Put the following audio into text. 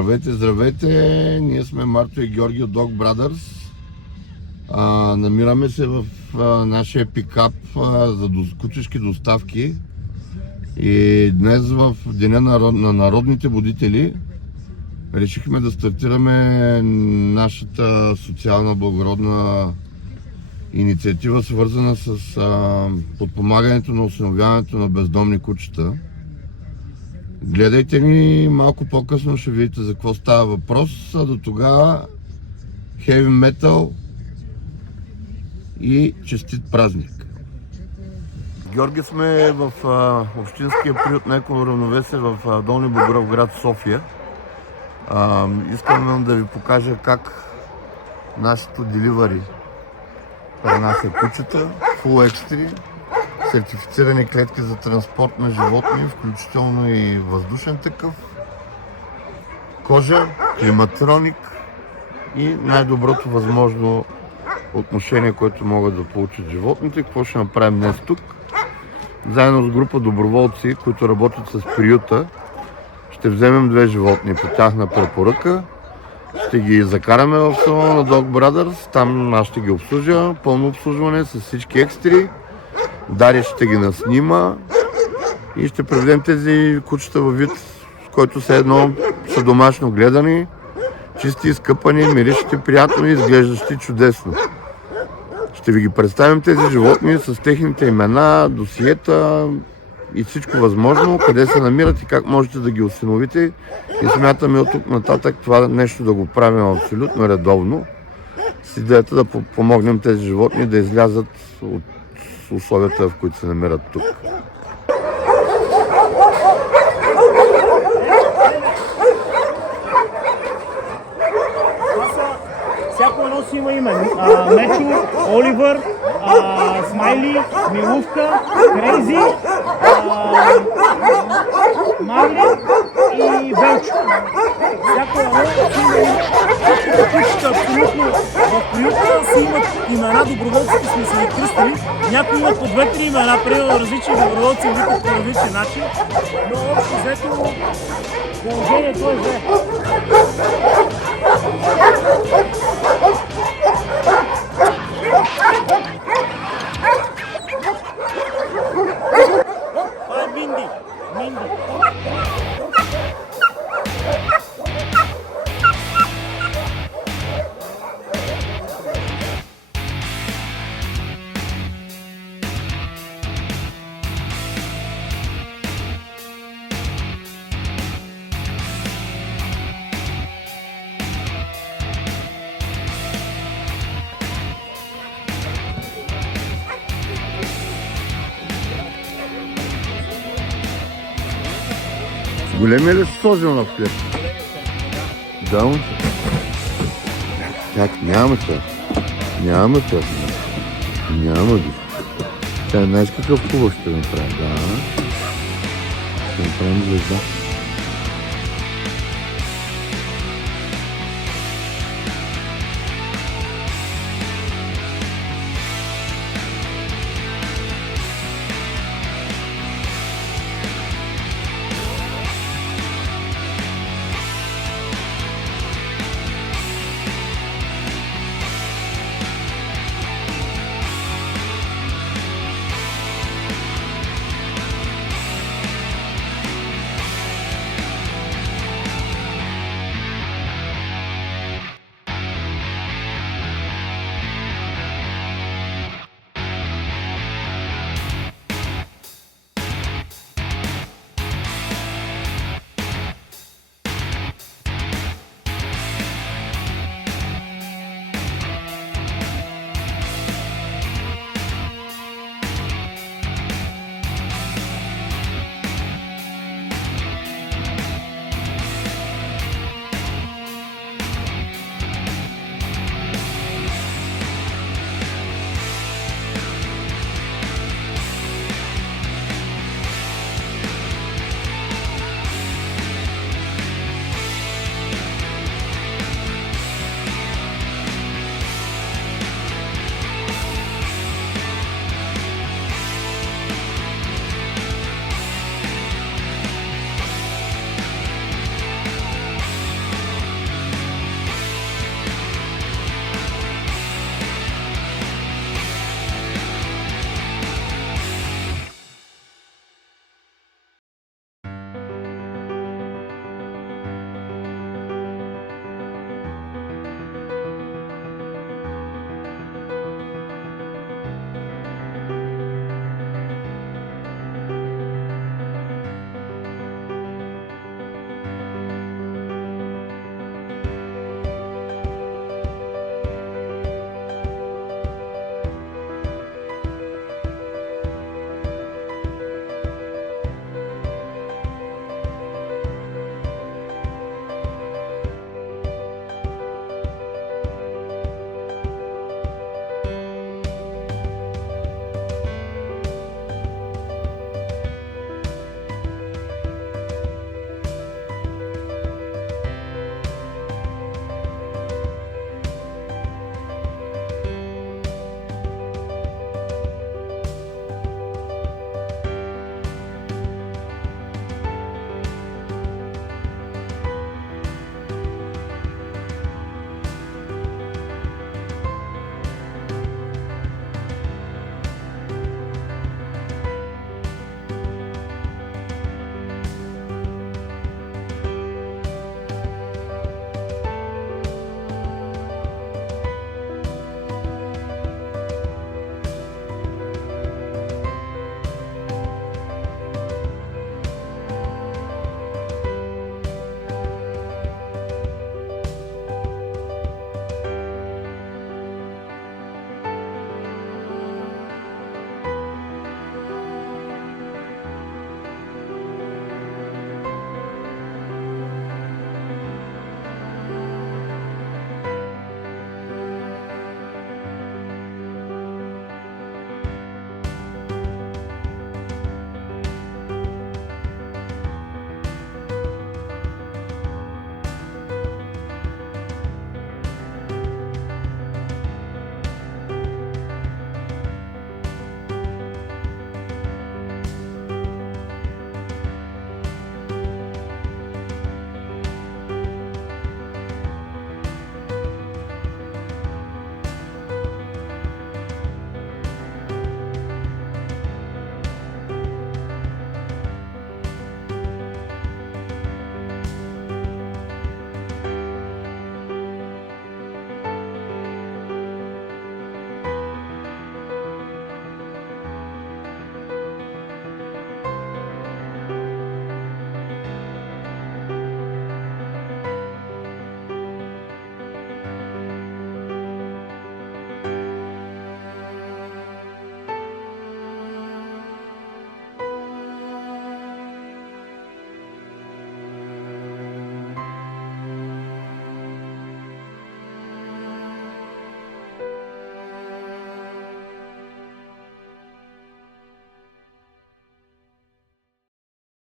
Здравейте, здравейте! Ние сме Марто и Георги от Dog Brothers. Намираме се в нашия пикап за кучешки доставки. И днес в Деня на народните будители решихме да стартираме нашата социална благородна инициатива, свързана с подпомагането на осиновяването на бездомни кучета. Гледайте ни, малко по-късно ще видите за какво става въпрос, а до тогава heavy metal и честит празник! Георги, сме в общинския приют на Екоравновесие в Долни Богоровград, София. Искам да ви покажа как нашето деливари пренася кучета, full extra, сертифицирани клетки за транспорт на животни, включително и въздушен такъв, кожа, климатроник и най-доброто възможно отношение, което могат да получат животните. Какво ще направим днес тук? Заедно с група доброволци, които работят с приюта, ще вземем 2 животни по тяхна препоръка. Ще ги закараме в салона на Dog Brothers, там аз ще ги обслужа, пълно обслужване с всички екстри. Дария ще ги наснима и ще приведем тези кучета във вид, в който все едно са домашно гледани, чисти, изкъпани, миришещи приятно и изглеждащи чудесно. Ще ви ги представим тези животни с техните имена, досиета и всичко възможно, къде се намират и как можете да ги осиновите. И смятаме от тук нататък това нещо да го правим абсолютно редовно, с идеята да помогнем тези животни да излязат от условията, в които се намират тук. Всяко едно си има име. Мечо, Оливър, Смайли, Милувка, Крейзи, Марли и Белчо. Всяко едно си има име. Всички абсолютно в приюта си имат имена, доброволците сме се кръстили. Някои имат по 2-3 имена, примерно различни доброволци викат по различен начин, но общо взето положението е зле. Това е Минди. Големия ли си сложил на хлеб? Да, му. Как? Няма се. Няма ги. Тя знаеш какъв хубав ще направи? Да. Ще направим звезда.